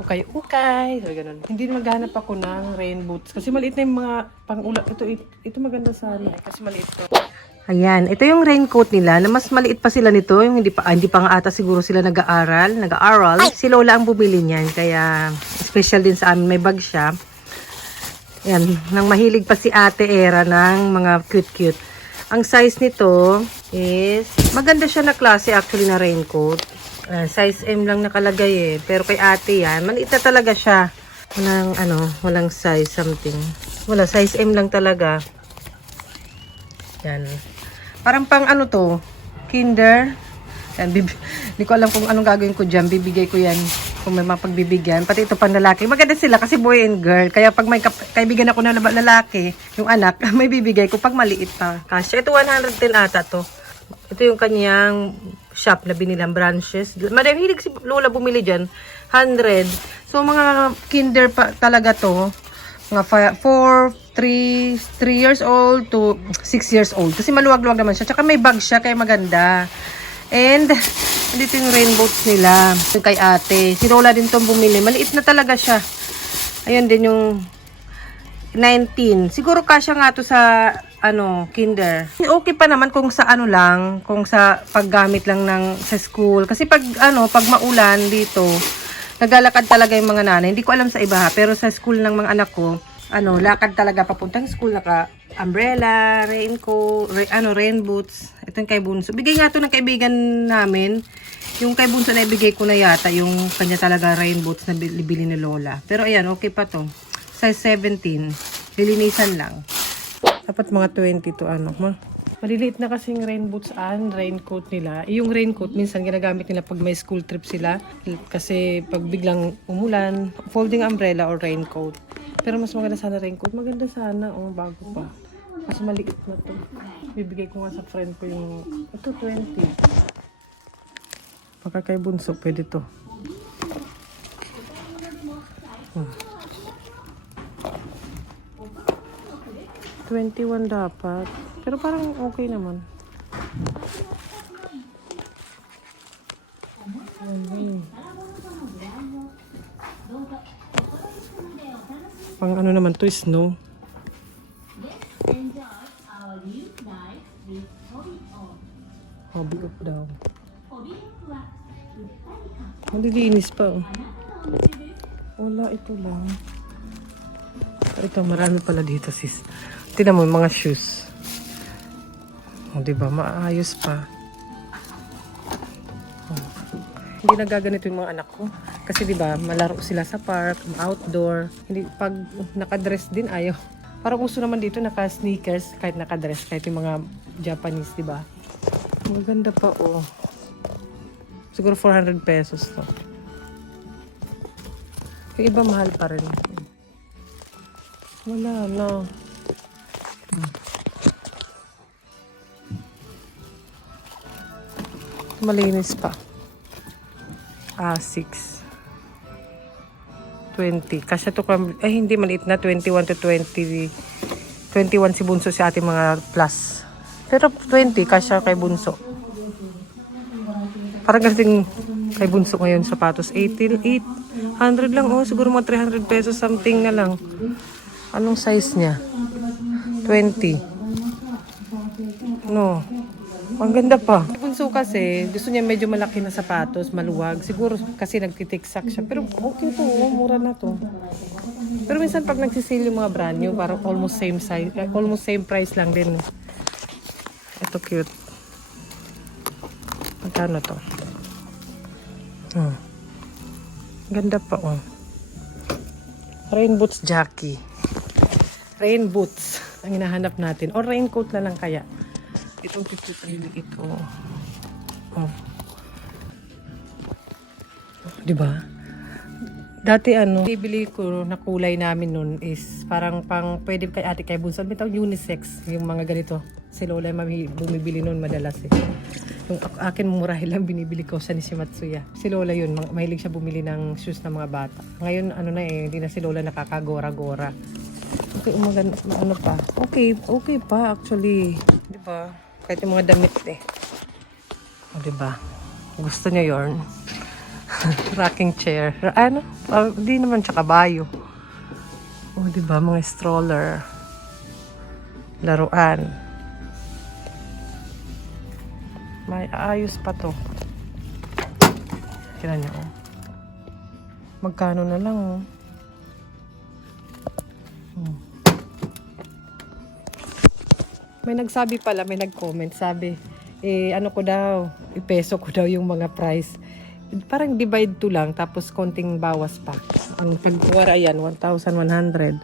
ukay-ukay. So, ganun. Hindi maghanap ako ng rain boots. Kasi maliit na yung mga pang-ulat. Ito maganda sana. Kasi maliit to. Ayan, ito yung raincoat nila na mas maliit pa sila nito, yung hindi pa nga ata siguro sila nag-aaral. Si Lola ang bumili niyan, kaya special din sa amin, may bag siya. Ayan, nang mahilig pa si Ate Era ng mga cute-cute. Ang size nito is, maganda siya na klase actually na raincoat. Size M lang nakalagay pero kay ate yan, maliit na talaga siya. Walang size something. Wala, size M lang talaga. Yan. Parang pang to, kinder. Yan, hindi ko alam kung anong gagawin ko dyan. Bibigay ko yan kung may mapagbibigyan. Pati ito pang lalaki. Maganda sila kasi boy and girl. Kaya pag may kaibigan ako na lalaki, yung anak, may bibigay ko pag maliit pa. Kasi ito 110 ata to. Ito yung kanyang shop na binilang branches. Madami hilig si Lola bumili dyan. 100. So mga kinder pa talaga to. Mga 3 years old to 6 years old. Kasi maluwag-luwag naman siya. Tsaka may bag siya, kaya maganda. And, dito yung rainbows nila. Yung kay ate. Si Lola din itong bumili. Maliit na talaga siya. Ayun din yung 19. Siguro kasya nga to sa, kinder. Okay pa naman kung sa lang, kung sa paggamit lang sa school. Kasi pag maulan dito, naglalakad talaga yung mga nanay. Hindi ko alam sa iba ha, pero sa school ng mga anak ko, lakad talaga papuntang school, naka umbrella, raincoat, rain boots. Ito yung kay Bunso. Bigay nga to ng kaibigan namin. Yung kay Bunso na ibigay ko na yata, yung kanya talaga rain boots na bili ni Lola. Pero ayan, okay pa to. Size 17. Lilinisan lang. Dapat mga 20 to maliliit na kasing rain boots raincoat nila. Yung raincoat, minsan ginagamit nila pag may school trip sila. Kasi pag biglang umulan, folding umbrella or raincoat. Pero mas maganda sana raincoat. Maganda sana, bago pa. Kasi maliit na to. Bibigay ko nga sa friend ko yung, ito 20. Baka kay Bunso, pwede to. 21 dapat. Pero parang okay naman. Pang naman to, snow. Hobby up daw. Malilinis pa Wala, ito lang. Ito, marami pala dito sis. Tingnan mo yung mga shoes. Diba? Maayos pa. Hindi nagaganito yung mga anak ko. Kasi diba, malaro sila sa park, outdoor. Hindi, pag nakadress din, ayaw. Parang gusto naman dito, naka-sneakers, kahit nakadress, kahit yung mga Japanese, diba? Maganda pa, Siguro 400 pesos to. Yung iba mahal pa rin. Wala na. Malinis pa. 6. 20. Kasi ito, hindi maliit na. 21 to 20. 21 si Bunso sa ating mga plus. Pero 20, kasya kay Bunso. Parang ganito kay Bunso ngayon, sapatos. 800 lang. Siguro mga 300 pesos something na lang. Anong size niya? 20. No. Ang ganda pa. Bunso kasi, gusto niya medyo malaki na sapatos, maluwag. Siguro kasi nagtitiksak siya. Pero okay to, mura na to. Pero minsan pag nagsisale yung mga brand new, parang almost same size, almost same price lang din. Ito cute. Magkano to? Ganda pa Rain boots Jackie. Rain boots ang hinahanap natin. O raincoat na lang kaya. Itong cute rin ito. Diba? Dati bibili ko na kulay namin nun is parang pwede kay ate kay Bunso. Bitaw unisex yung mga ganito. Si Lola bumibili nun madalas Yung akin murahin lang binibili ko sa Nishimatsuya. Si Lola yun, mahilig siya bumili ng shoes ng mga bata. Ngayon hindi na si Lola nakakagora-gora. Okay, pa. Okay pa actually. Diba? Kahit yung mga damit diba? Gusto niya yun. Rocking chair. Ano? Di naman siya kabayo. Oh, di ba? Mga stroller. Laruan. May ayos pa to. Kira niyo, oh. Magkano na lang, oh. May nagsabi pala, may nag-comment, sabi, ano ko daw, ipeso ko daw yung mga price. Parang divide to lang, tapos konting bawas pa. Ang pagkuwara yan, 1,100.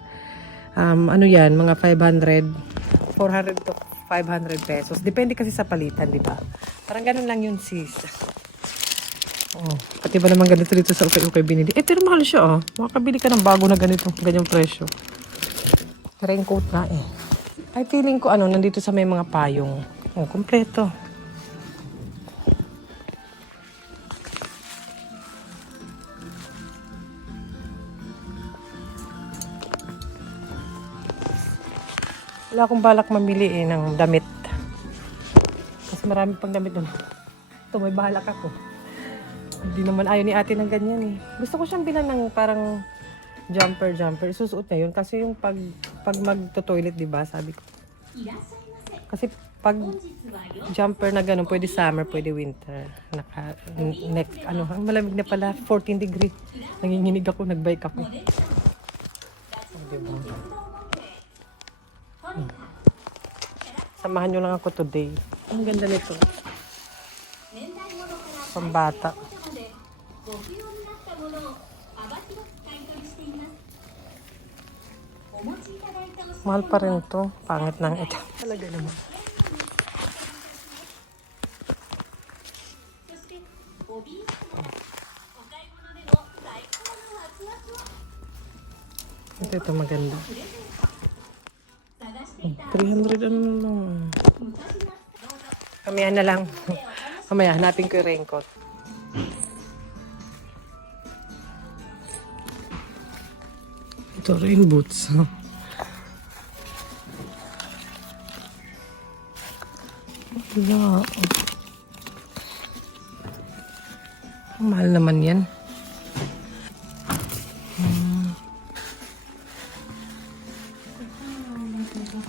Ano yan, mga 500, 400 to 500 pesos. Depende kasi sa palitan, di ba? Parang ganun lang yun, sis. Oh, pati ba naman ganito dito sa ukay-ukay binili? Pero mahal siya, oh. Makakabili ka ng bago na ganito, ganyang presyo. Raincoat na eh. Ay, feeling ko nandito sa may mga payong. Oh, kompleto. Wala akong balak mamili ng damit. Kasi marami pang damit doon. Ito, may balak ako. Hindi naman ayaw ni ate ng ganyan eh. Gusto ko siyang bilan ng parang jumper. Isusuot niya yun. Kasi yung pag magto-toilet, diba, sabi ko. Kasi pag jumper na ganun, pwede summer, pwede winter. Malamig na pala, 14 degree. Nanginginig ako, nagbike ako. Diba? Samahan nyo lang ako today. Ang ganda nito. Pambata. Mahal pa rin to. Pangit ng ito. Talaga naman. Ito maganda. 300 ano na lang. Kamaya na lang. Kamaya, hanapin ko yung raincoat. Ito, rain boots. Wala. Mahal naman yan.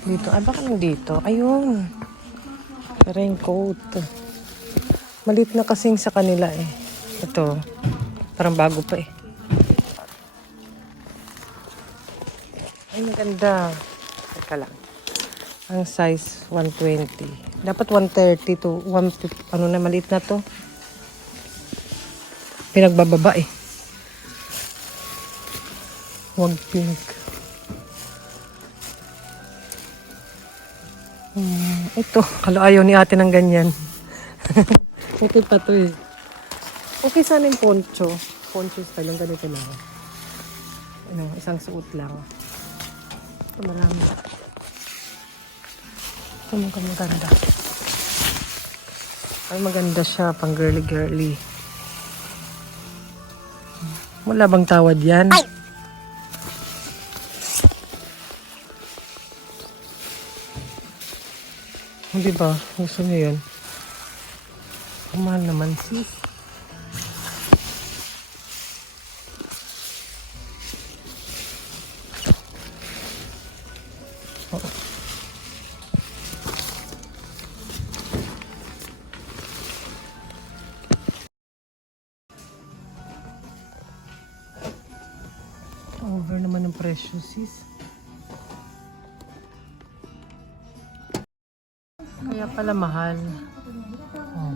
Dito. Ay, baka nandito. Ayun. Raincoat. Malit na kasing sa kanila eh. Ito. Parang bago pa eh. Ay, maganda. Teka lang. Ang size 120. Dapat 130 to 150. Ano na, maliit na to. Pinagbababa eh. Wag pink. Ito. Kala ayaw ni ate ng ganyan. Okay pa to eh. Okay sana yung poncho. Poncho style. Yung ganito lang. Isang suot lang. Ito marami. Ito maganda. Ay, maganda siya. Pang girly. Wala bang tawad yan? Ay! Hindi ba? Gusto niyo yun? Mahal naman sis. Over naman ang presyo sis. Kaya pala mahal. Oh.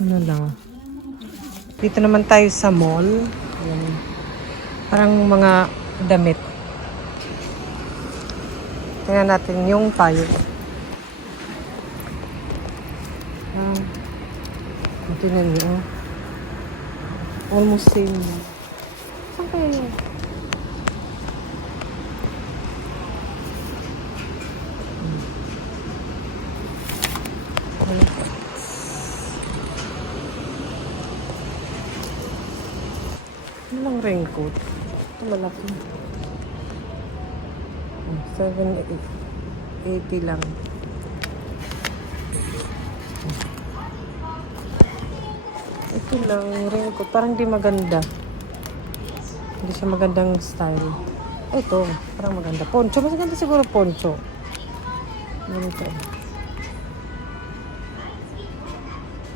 Ano lang. Dito naman tayo sa mall. Ayan. Parang mga damit. Tingnan natin yung tayo. Tingnan nyo. Almost same. Saan kaya yun? Ano lang raincoat? Ito malaki. 780 lang. Ito lang, raincoat. Parang di maganda. Hindi siya magandang style. Ito, parang maganda. Poncho. Mas maganda siguro poncho. Ganito.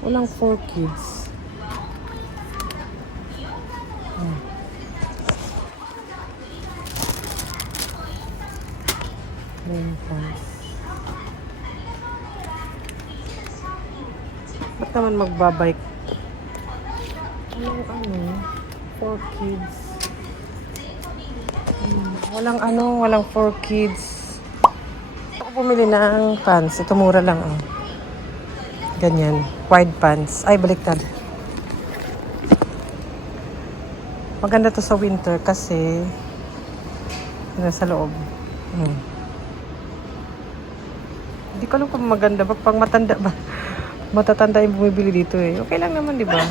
Walang for kids. Rain pants. Ba't naman magbabike? Walang ano, for kids. Walang for kids. Ako bumili ng pants. Ito mura lang, oh. Ganyan. Wide pants. Ay, baliktad. Maganda to sa winter kasi nasa loob. Hindi ko alam kung maganda ba. Pang matanda ba? Matatanda yung bumibili dito eh. Okay lang naman, di ba?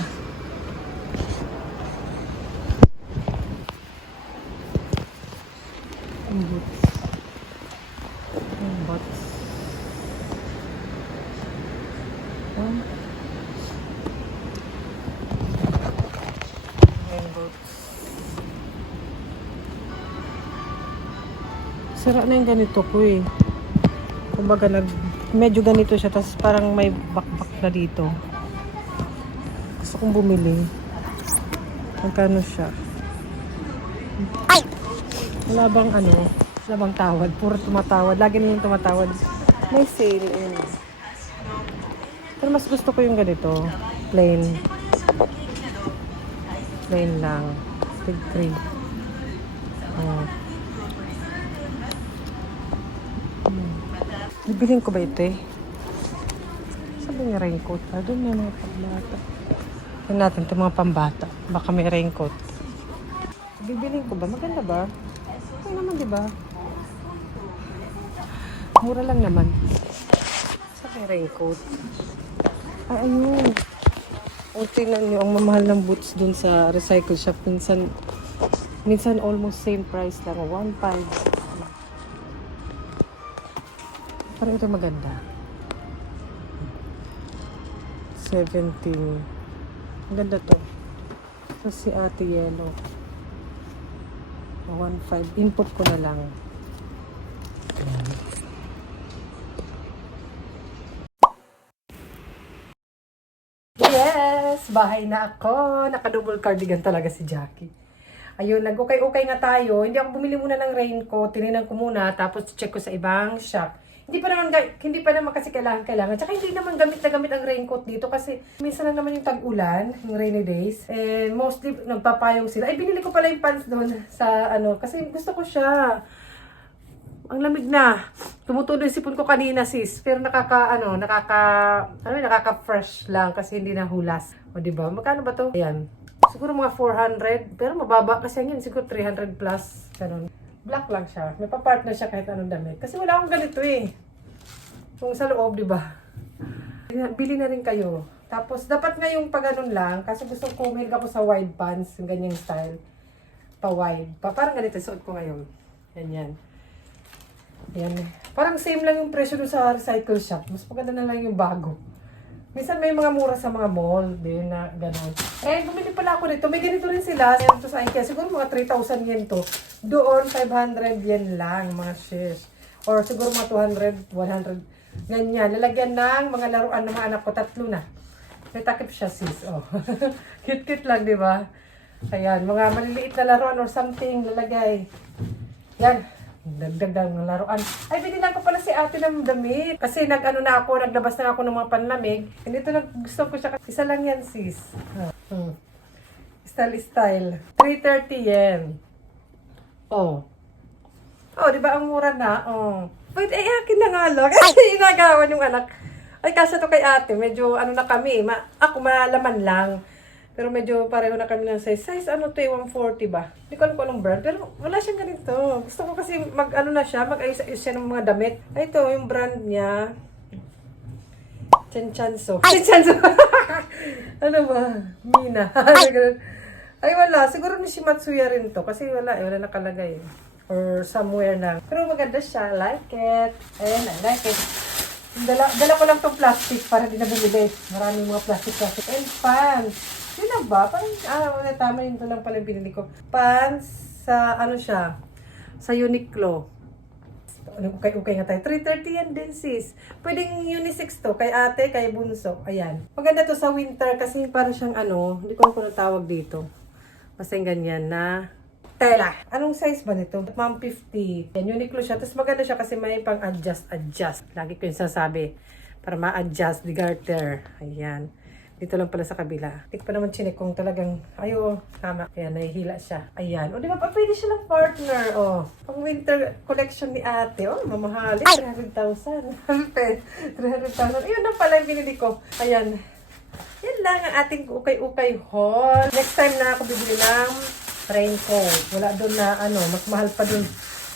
Boots. Sira na yung ganito ko eh. Kumbaga medyo ganito siya, tapos parang may bakbak na dito. Gusto kong bumili. Magkano siya? Ay! Wala bang tawad? Puro tumatawad. Lagi na yung tumatawad. May sale eh. Pero mas gusto ko yung ganito. Plain. Plain lang. Big 3. Bibilhin ko ba ito eh? Sabi niya raincoat pa. Doon may mga pambata. Tignan natin ito mga pambata. Baka may raincoat. Bibilhin ko ba? Maganda ba? Okay naman, di ba? Mura lang naman. Sabi raincoat. Ay, ayun. O, tingnan nyo. Ang mamahal ng boots dun sa recycle shop. Minsan almost same price lang. 1.5. Parang ito maganda. 17. Maganda to. Ito si Ate Yellow. 1.5. Input ko na lang. Yes! Bahay na ako. Naka-double cardigan talaga si Jackie. Ayun, nag-okay-okay nga tayo. Hindi ako bumili muna ng raincoat. Tininan ko muna. Tapos check ko sa ibang shop. Hindi pa naman kasi kailangan. Tsaka hindi naman gamit na gamit ang raincoat dito kasi minsan lang naman yung tag-ulan, yung rainy days. Eh, mostly nagpapayong sila. Ay, binili ko pala yung pants doon sa kasi gusto ko siya. Ang lamig na. Tumutuloy yung sipon ko kanina, sis. Pero nakaka-fresh lang kasi hindi nahulas. O, diba? Magkano ba to? Ayan. Siguro mga 400. Pero mababa kasi yan. Siguro 300 plus. Ganun. Black lang siya. May pa-partner siya kahit anong damit. Kasi wala akong ganito eh. Kung sa loob, di ba? Bili na rin kayo. Tapos, dapat nga yung pag-anon lang. Kasi gusto ko, mahilig ako sa wide pants. Yung ganyang style. Pa-wide. Parang ganito, suot ko ngayon. Ganyan. Yan. Parang same lang yung presyo doon sa recycle shop. Mas maganda na lang yung bago. Minsan may mga mura sa mga mall din na gano'n. Eh, bumili pala ako nito. May ganito rin sila. Ito sa IKEA. Siguro mga 3,000 yen to. Doon, 500 yen lang mga shares. Or siguro mga 200, 100. Ganyan. Lalagyan ng mga laruan ng mga anak ko. 3 na. May takip siya, sis. Oh. Cute-cute lang, di ba? Ayan. Mga maliliit na laruan or something lalagay. Yan. Dagdag ng laruan. Ay, binilan ko pala si ate ng damit. Kasi naglabas na ako ng mga panlamig. And ito gusto ko siya. Isa lang yan, sis. Style. 330 yen. Oh. Oh, di ba ang mura na? Oh. Wait, akin na nga lang. Kasi inagawan yung anak. Ay, kasi to kay ate. Medyo na kami. Ako malaman lang. Pero medyo pareho na kami ng size. Size 140 ba? Hindi ko alam kung anong brand. Pero wala siyang ganito. Gusto ko kasi mag-ayos siya ng mga damit. Ay, ito, yung brand niya. Chinchanso. Ano ba? Mina. Ay, wala. Siguro ni Shimatsuya rin to. Kasi wala nakalagay. Or somewhere na. Pero maganda siya. I like it. Ayan, I like it. Dala ko lang tong plastic para di na bumili. Maraming mga plastic. And pants. Yun na ba? Parang, wala, tama yun. Ito lang pala yung binili ko. Pants sa, ano siya? Sa Uniqlo. Ukay nga tayo. 330 yan din, sis. Pwedeng unisex to. Kay ate, kay bunso. Ayan. Maganda to sa winter kasi parang siyang ano, hindi ko alam kung anong tawag dito. Basta yung ganyan na tela. Anong size ba nito? Ma'am 50. Yan, Uniqlo siya. Tapos maganda siya kasi may pang adjust. Lagi ko yung sasabi. Para ma-adjust the garter. Ayan. Dito lang pala sa kabila. Hindi ko pa naman chinek kung talagang, tama. Ayan, nahihila siya. Ayan. O, di ba, pwede siya lang partner. O, pang winter collection ni ate. O, mamahali. 300,000. 300,000. Ayun na pala yung binili ko. Ayan. Yan lang ang ating ukay-ukay haul. Next time na ako bibili ng raincoat. Wala doon na, mas mahal pa doon.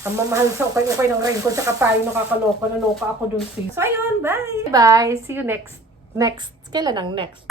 Ang mamahal sa ukay-ukay ng raincoat sa kapayo, nakakaloka. Naloka ako doon. So, ayun. Bye! Bye! See you next. Kailan ang next?